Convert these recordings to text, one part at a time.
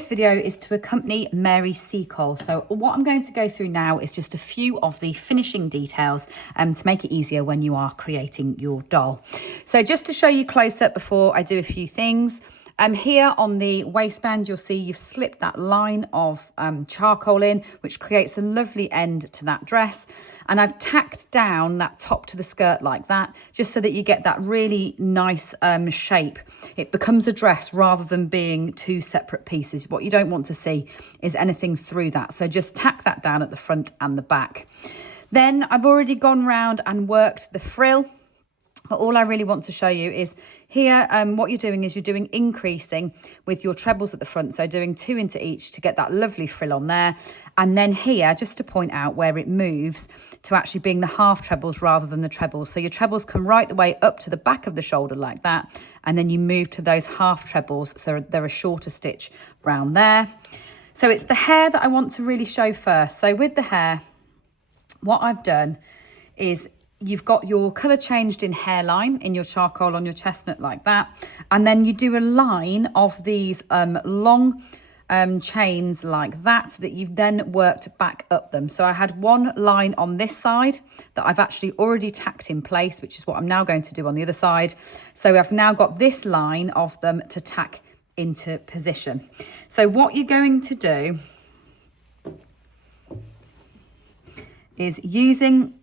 this video is to accompany Mary Seacole. So what I'm going to go through now is just a few of the finishing details to make it easier when you are creating your doll. So just to show you close up before I do a few things, here on the waistband, you'll see you've slipped that line of charcoal in, which creates a lovely end to that dress. And I've tacked down that top to the skirt like that, just so that you get that really nice shape. It becomes a dress rather than being two separate pieces. What you don't want to see is anything through that. So just tack that down at the front and the back. Then I've already gone round and worked the frill. But all I really want to show you is here, what you're doing is you're doing increasing with your trebles at the front. So doing 2 into each to get that lovely frill on there. And then here, just to point out where it moves to actually being the half trebles rather than the trebles. So your trebles come right the way up to the back of the shoulder like that. And then you move to those half trebles. So they're a shorter stitch round there. So it's the hair that I want to really show first. So with the hair, what I've done is you've got your colour changed in hairline in your charcoal on your chestnut like that. And then you do a line of these long chains like that you've then worked back up them. So I had one line on this side that I've actually already tacked in place, which is what I'm now going to do on the other side. So I've now got this line of them to tack into position. So what you're going to do is using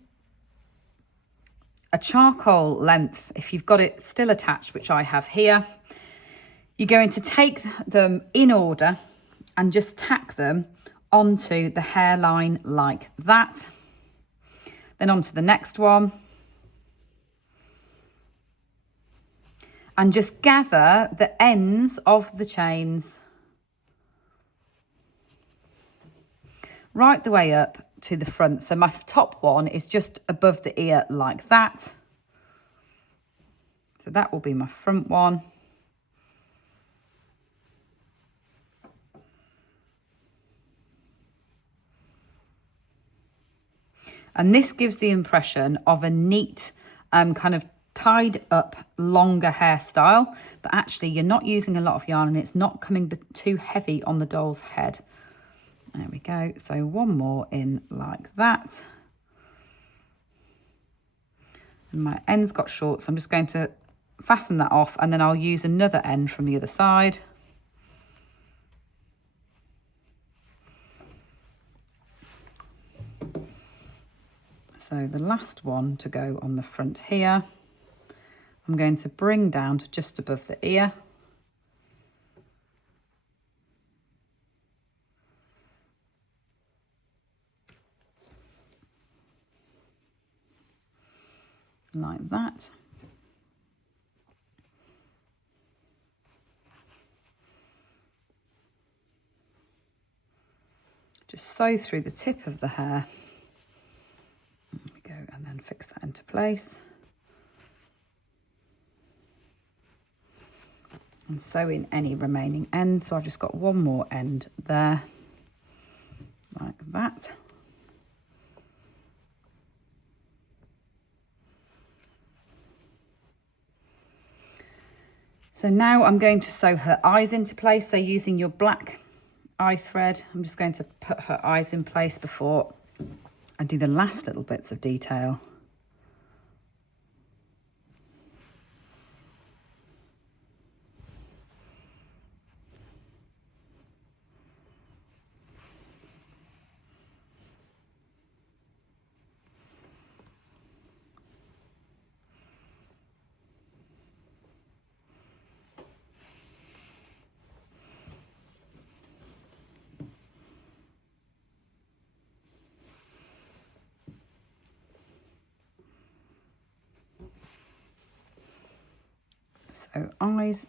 a charcoal length, if you've got it still attached, which I have here, you're going to take them in order and just tack them onto the hairline like that. Then onto the next one. And just gather the ends of the chains right the way up to the front. So my top one is just above the ear like that. So that will be my front one. And this gives the impression of a neat kind of tied up longer hairstyle, but actually you're not using a lot of yarn and it's not coming too heavy on the doll's head. There we go. So one more in like that. And my end's got short, so I'm just going to fasten that off and then I'll use another end from the other side. So the last one to go on the front here, I'm going to bring down to just above the ear. Like that. Just sew through the tip of the hair. There we go, and then fix that into place. And sew in any remaining ends. So I've just got one more end there, like that. So now I'm going to sew her eyes into place. So using your black eye thread, I'm just going to put her eyes in place before I do the last little bits of detail. So eyes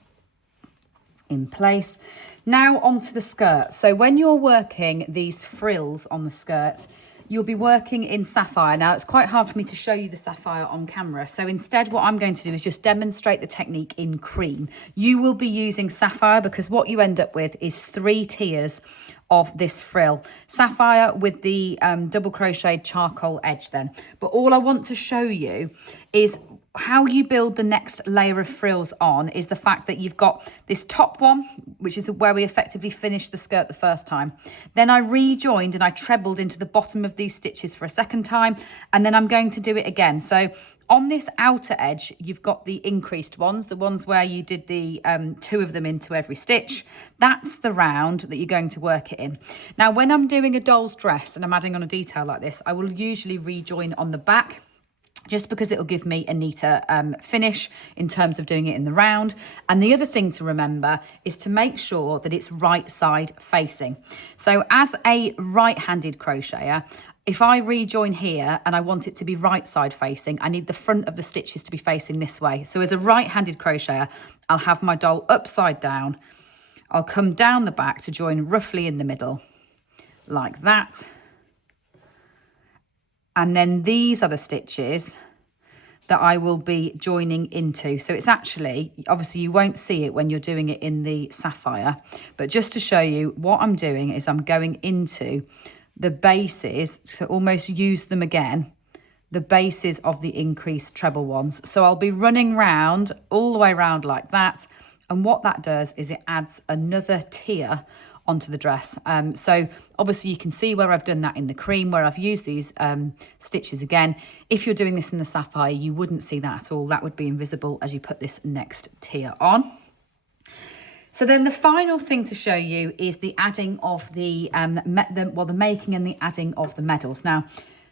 in place. Now onto the skirt. So when you're working these frills on the skirt, you'll be working in sapphire. Now it's quite hard for me to show you the sapphire on camera. So instead what I'm going to do is just demonstrate the technique in cream. You will be using sapphire because what you end up with is 3 tiers of this frill. Sapphire with the double crocheted charcoal edge then. But all I want to show you is how you build the next layer of frills on is the fact that you've got this top one, which is where we effectively finished the skirt the first time. Then I rejoined and I trebled into the bottom of these stitches for a second time, and then I'm going to do it again. So on this outer edge, you've got the increased ones, the ones where you did the 2 of them into every stitch. That's the round that you're going to work it in. Now, when I'm doing a doll's dress and I'm adding on a detail like this, I will usually rejoin on the back, just because it'll give me a neater finish in terms of doing it in the round. And the other thing to remember is to make sure that it's right side facing. So as a right-handed crocheter, if I rejoin here and I want it to be right side facing, I need the front of the stitches to be facing this way. So as a right-handed crocheter, I'll have my doll upside down. I'll come down the back to join roughly in the middle, like that. And then these are the stitches that I will be joining into. So it's actually, obviously you won't see it when you're doing it in the sapphire, but just to show you what I'm doing is I'm going into the bases to almost use them again, the bases of the increased treble ones. So I'll be running round, all the way around like that. And what that does is it adds another tier onto the dress. So obviously you can see where I've done that in the cream, where I've used these stitches again. If you're doing this in the sapphire, you wouldn't see that at all. That would be invisible as you put this next tier on. So then the final thing to show you is the adding of the making and the adding of the medals. Now,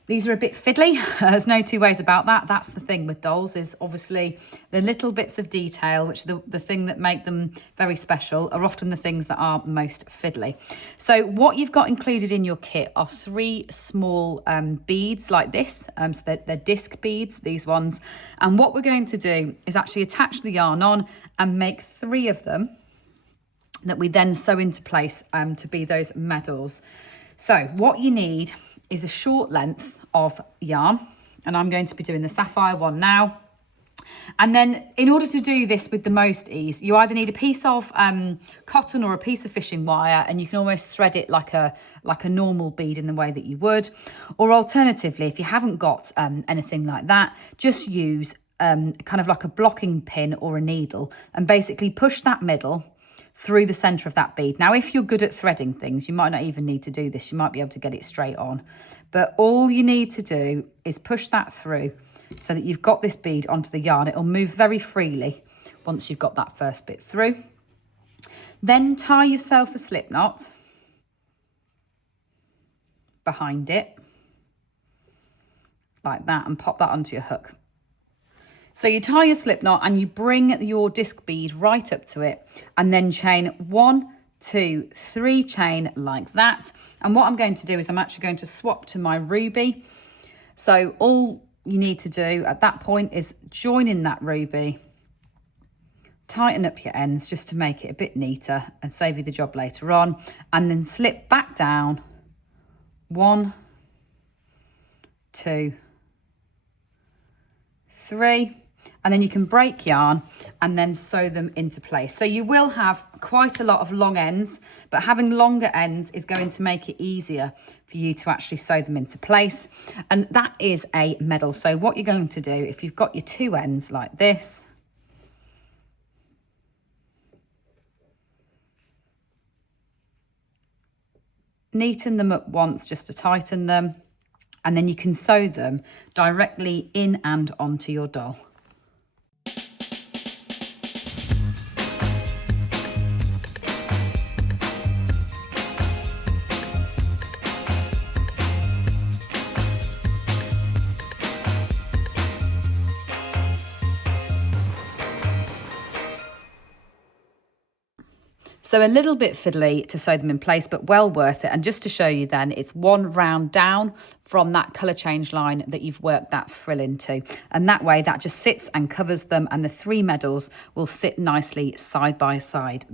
these are a bit fiddly. There's no two ways about that. That's the thing with dolls, is obviously the little bits of detail, which the thing that make them very special, are often the things that are most fiddly. So what you've got included in your kit are 3 small beads like this. So they're disc beads, these ones. And what we're going to do is actually attach the yarn on and make 3 of them that we then sew into place to be those medals. So what you need is a short length of yarn, and I'm going to be doing the sapphire one now. And then in order to do this with the most ease, you either need a piece of cotton or a piece of fishing wire, and you can almost thread it like a normal bead in the way that you would. Or alternatively, if you haven't got anything like that, just use kind of like a blocking pin or a needle and basically push that middle through the center of that bead. Now, if you're good at threading things, you might not even need to do this. You might be able to get it straight on. But all you need to do is push that through so that you've got this bead onto the yarn. It'll move very freely once you've got that first bit through. Then tie yourself a slip knot behind it, like that, and pop that onto your hook. So you tie your slip knot and you bring your disc bead right up to it, and then chain 1, 2, 3 chain like that. And what I'm going to do is I'm actually going to swap to my ruby. So all you need to do at that point is join in that ruby, tighten up your ends just to make it a bit neater and save you the job later on, and then slip back down 1, 2, 3. And then you can break yarn and then sew them into place. So you will have quite a lot of long ends, but having longer ends is going to make it easier for you to actually sew them into place. And that is a medal. So what you're going to do, if you've got your 2 ends like this, neaten them up once just to tighten them, and then you can sew them directly in and onto your doll. So a little bit fiddly to sew them in place, but well worth it. And just to show you then, it's 1 round down from that colour change line that you've worked that frill into. And that way that just sits and covers them, and the 3 medals will sit nicely side by side.